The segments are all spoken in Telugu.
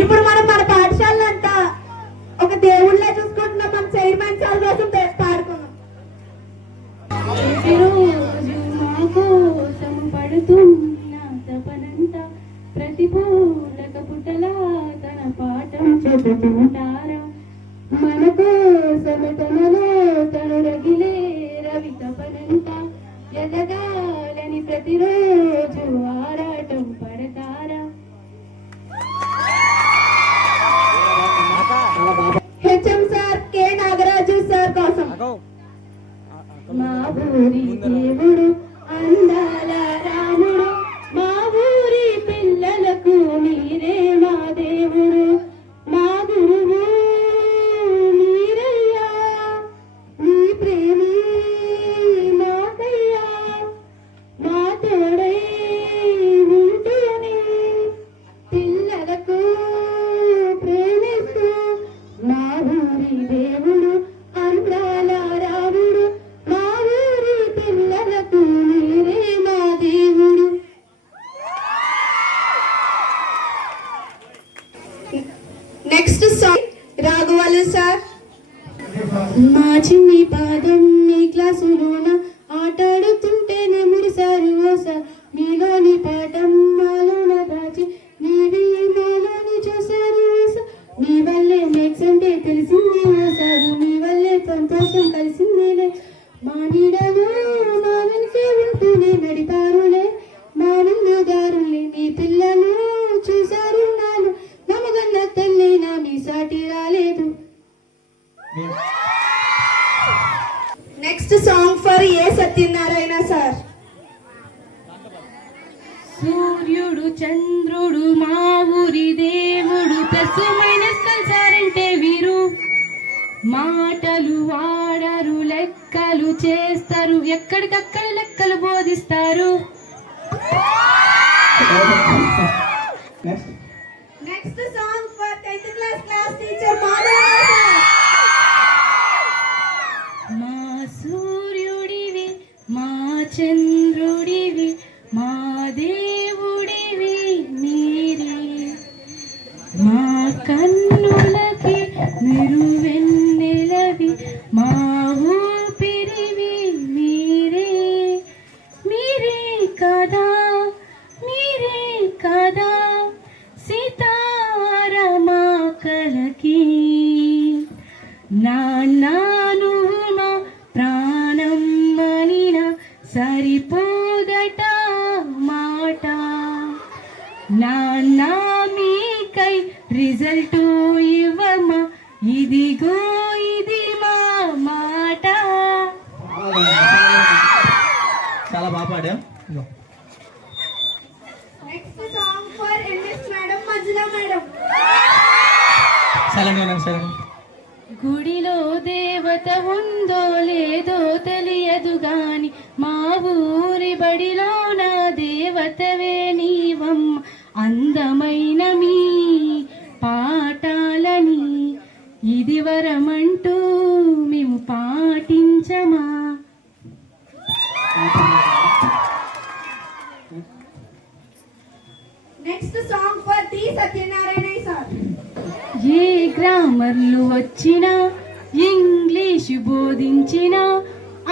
ఇప్పుడు మనం మన పాఠశాలంతా ఒక దేవుళ్ళ చూసుకుంటున్నాం. మన చైర్మన్ సార్ కోసం పాడుకున్నాం. ప్రతిరోజు మా కోసం పడుతున్న తపనంతా ప్రతి పూలక పుటలా తన పాఠం చెబుతుంటారా మన కోసం తనలో తను రగిలే రవి తపనంతా ఎదగాలని ప్రతిరోజు ఆరాటం పడతారా. HM sir K Nagaraju sir కోసం. మా ఊరి దేవుడు అందాల రాముడు మా ఊరి పిల్లలకు మీరే మా దేవుడు మా గురువు మీరయ్యా మీ ప్రేమే మాకయ్యా మా తోడై ఉంటూనే పిల్లలకు ప్రేమిస్తూ మా ఊరి దేవుడు అందాల రాముడు మా ఊరి పిల్లలకు మీరే మా దేవుడు. నెక్స్ట్ సాంగ్ రాఘవలు సార్. మా చిన్ని పాదం మీ క్లాసులోన ఆటాడుతుంటేనే మురిసారు ఓ సార్ మీలోని పాఠం మాలోన దాచి నీవి మాలోని చూసారు ఓ సార్ మీ వల్లే మేక్స్ అంటే తెలిసింది ఓ సారు మీ వల్లే సంతోషం కలిసిందిలే మా నీడలో మా వెనుకే ఉంటూనే నడిపారులే మా ముందు దారులే మీ పిల్లలు చూసారు నాలు నమ్మగన్న తల్లైనా మీ సాటి రాలేదు. Next song for a Satyanarayana sir. సూర్యుడు చంద్రుడు మా ఊరి దేవుడు ప్లస్ మైనస్ కలిసారంటే వీరు మాటలు వాడరు లెక్కలు చేస్తారు ఎక్కడికక్కడ లెక్కలు బోధిస్తారు. Next song for 10th class class teacher Madhav sir. మా సూర్యుడివి మా చంద్రుడివి మా దేవుడివి మీరే మా కన్నులకి నిరువెన్నెలవి మా ఊపిరివి మీరే మీరే కాదా మీరే కాదా సీతారామ కలకి నాను మా ప్రాణం మనిన సరిపోదట మాట నాన్నా మీకై రిజల్ట్ ఇవ్వమా ఇదిగో ఇది మా మాట. చాలా బాగా పాడా. Next song for MS madam Manjula madam. గుడిలో దేవత ఉందో లేదో తెలియదు గాని మా ఊరి బడిలో నా దేవతవే నీవమ్మ అందమైన మీ పాఠాలని ఇది వరమంటూ మేము పాటించమా. Next song for T Satyanarayana sir. ఏ గ్రామర్లు వచ్చినా ఇంగ్లీషు బోధించినా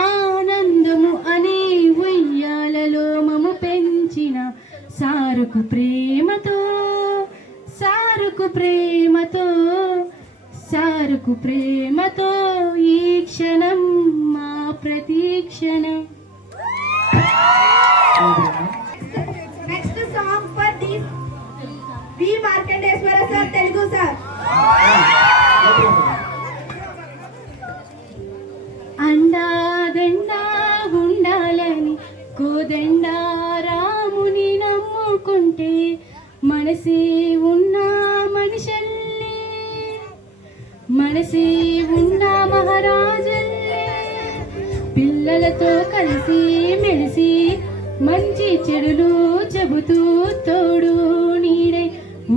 ఆనందము అనే ఉయ్యాలలో మము పెంచిన సారుకు ప్రేమతో సారుకు ప్రేమతో సారుకు ప్రేమతో ఈ క్షణం మా ప్రతీక్షణం. Next song for V Markandeswara sir Telugu sir. అండాదండా ఉండాలని కోదండ రాముని నమ్ముకుంటే మనసే ఉన్న మనిషల్లే మనసే ఉన్న మహారాజల్లే పిల్లలతో కలిసి మెలిసి మంచి చెడులు చెబుతూ తోడు నీడై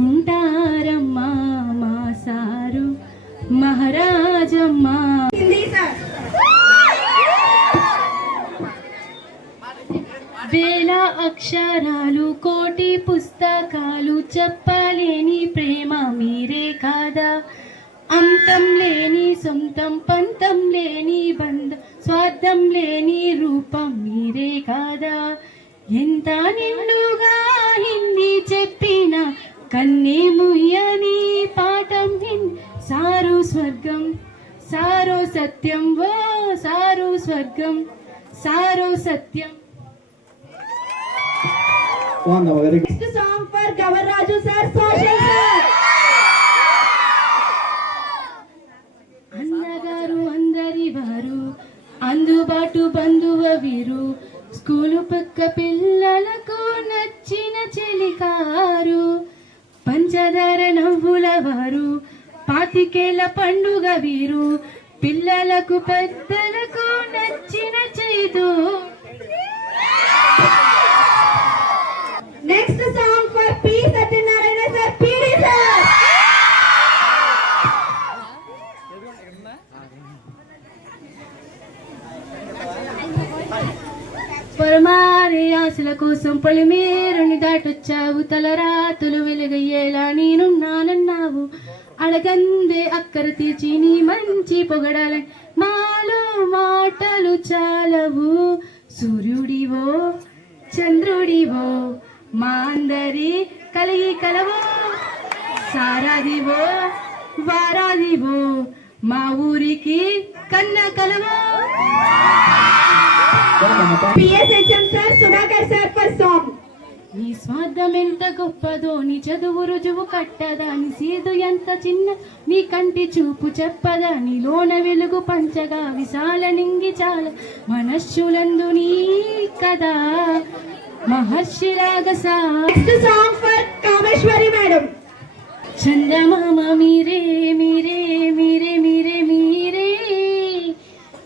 ఉంటారమ్మా మా సారు మహారాజమ్మా. వేల అక్షరాలు కోటి పుస్తకాలు చెప్పలేని ప్రేమ మీరే కాదా అంతం లేని సొంతం పంతం లేని బంధం స్వార్థం లేని రూపం మీరే కాదా ఎంత నిండుగా హిందీ చెప్పిన కన్నే ముయ్యని పాఠం సారు స్వర్గం సారో సత్యం వో సారు స్వర్గం సారో సత్యం. Very good. Next song for Gavarraju sir social sir. అన్నగారు అందరి వారు అందుబాటు బంధువ వీరు స్కూలు పక్క పిల్లలకు నచ్చిన చెలికారు పంచదార నవ్వుల వారు పాతికేల పండుగ వీరు పిల్లలకు పెద్దలకు నచ్చిన చేదు. Next song for P Satyanarayana sir PD sir. పరమారే ఆశల కోసం పొలిమేరని దాటొచ్చావు తలరాతులు వెలుగయ్యేలా నేనున్నానన్నావు అడగందే అక్కర తీర్చి నీ మంచి పొగడాలని మాలో మాటలు చాలవు సూర్యుడివో చంద్రుడివో మా అందరి కలిగి కలవో సారాదివో వారాదివో మా ఊరికి కన్న కలవో. PSHM sir Sudhakar sir for song. నీ స్వార్థం ఎంత గొప్పదో నీ చదువు రుజువు కట్టదా నీ సీదు ఎంత చిన్న నీ కంటి చూపు చెప్పదా నీలోన వెలుగు పంచగా విశాల నింగి చాల మనస్సులందు నీ కదా మహర్షిలాగా సా. Next song for Kameswari madam. చందమామ మీరే మీరే మీరే మీరే మీరే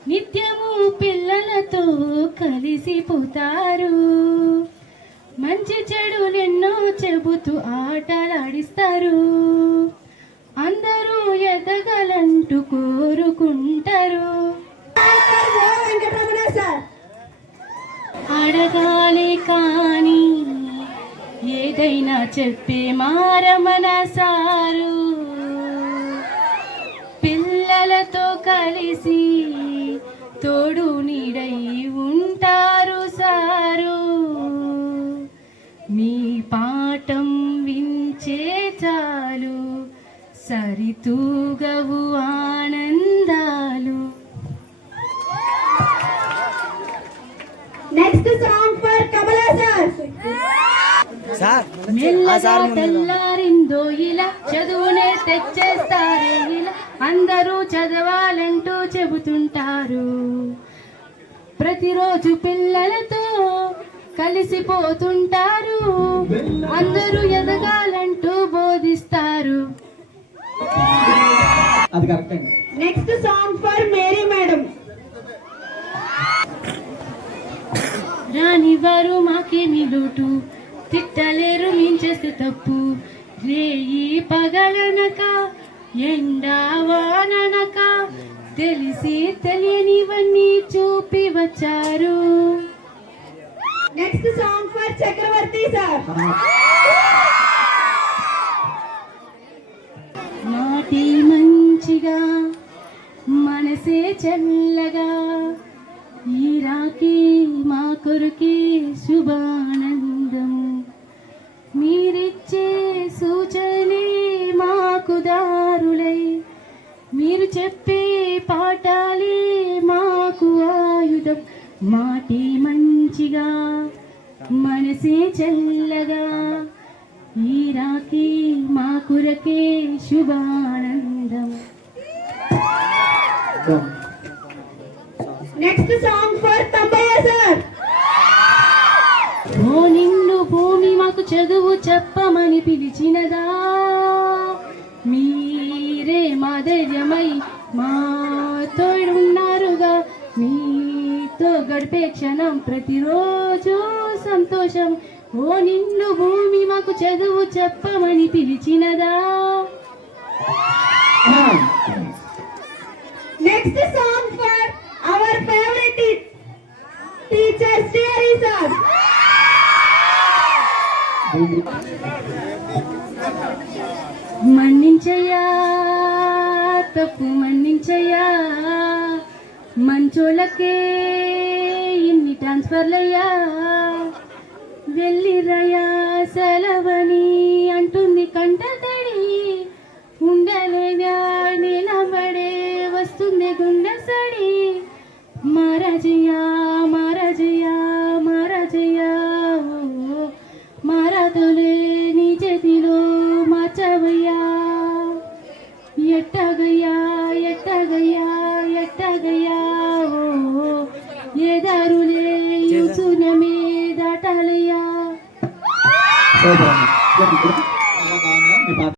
నిత్యము పిల్లలతో కలిసిపోతారు మంచి చెడులెన్నో చెబుతూ ఆటలాడిస్తారు అందరూ ఎదగలంటూ కోరుకుంటారు వెంకటరమణ సార్. అడగాలి కానీ ఏదైనా చెప్పే మారమన సారు పిల్లలతో కలిసి తోడు నీడై ఉంటారు సారు మీ పాఠం వించే చాలు సరితూగవు ఆనందాలు. Next song for Kamala sir. మెల్లగా తెల్లారిందో ఇలా చదువునే తెచ్చేస్తారే ఇలా అందరూ చదవాలంటూ చెబుతుంటారు ప్రతిరోజు పిల్లలతో కలిసిపోతుంటారు అందరూ ఎదగాలంటూ బోధిస్తారు. అది కరెక్ట్ అండి. Next song for Mary madam. రానివారు మాకేమి లోటు తిట్టలేరు మేం చేస్తే తప్పు రేయి పగలనక ఎండా వాననక తెలిసి తెలియనివన్నీ చూపి వచ్చారు. Next song for Chakravarthi sir. నాటి మంచిగా మనసే చల్లగా ఈ రాకి మా కొరికి శుభానందం మీరిచ్చే సూచనే మాకు దారులై మీరు చెప్పే పాఠాలే మాకు ఆయుధం మాటి మంచిగా మనసే చల్లగా ఈ రాకి మా కొరకే శుభానందం. Next song for Tammayya sir. ఓ నిండు భూమి మాకు చదువు చెప్పమని పిలిచినదా మీరే మా ధైర్యమై మాతో ఉన్నారుగా మీతో గడిపే క్షణం ప్రతిరోజు సంతోషం. ఓ నిండు భూమి మాకు చదువు చెప్పమని పిలిచినదా. Next song for our favourite teacher Srihari sir. మన్ని క్షమించయ్యా తప్పు మన్నించయ్యా మంచోళ్ళకే ఇన్ని ట్రాన్స్ఫర్లయ్యా వెళ్ళిరయ్యా సెలవని అంటుంది కంటతడి ఉండలేదా నిలబడే వస్తుంది గుండె సడి మారాజయ్యా మారాజయ్యా మారాజయ్యా మారాతులే నీ చేతిలో మార్చవయ్యా ఎట్టగయ్యా ఎట్టగయ్యా ఎట్టగయ్యా ఏ దారులే యూసునమే దాటాలయ్యా సూపర్ అమ్మ. చాలా బాగుంది మీ పాట